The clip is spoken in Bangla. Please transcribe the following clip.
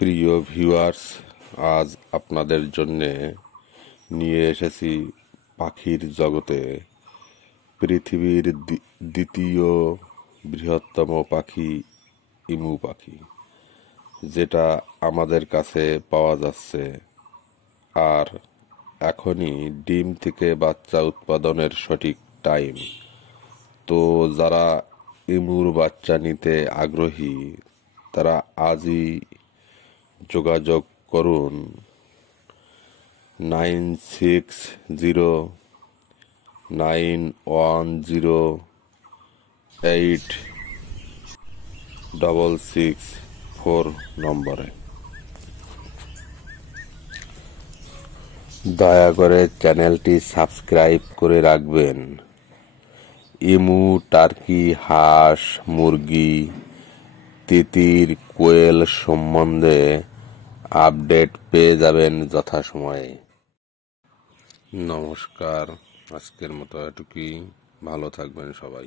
প্রিয় ভিউয়ার্স, আজ আপনাদের জন্যে নিয়ে এসেছি পাখির জগতে পৃথিবীর দ্বিতীয় বৃহত্তম পাখি ইমু পাখি, যেটা আমাদের কাছে পাওয়া যাচ্ছে। আর এখনই ডিম থেকে বাচ্চা উৎপাদনের সঠিক টাইম। তো যারা ইমুর বাচ্চা নিতে আগ্রহী তারা আজই যোগাযোগ করুন 9609108664 নম্বরে। দয়া করে চ্যানেলটি সাবস্ক্রাইব করে রাখবেন। ইমু, টার্কি, হাঁস, মুরগি, তিতির, কোয়েল সম্বন্ধে আপডেট পেয়ে যাবেন যথাসময়ে। নমস্কার, আজকের মতো এটুকুই। ভালো থাকবেন সবাই।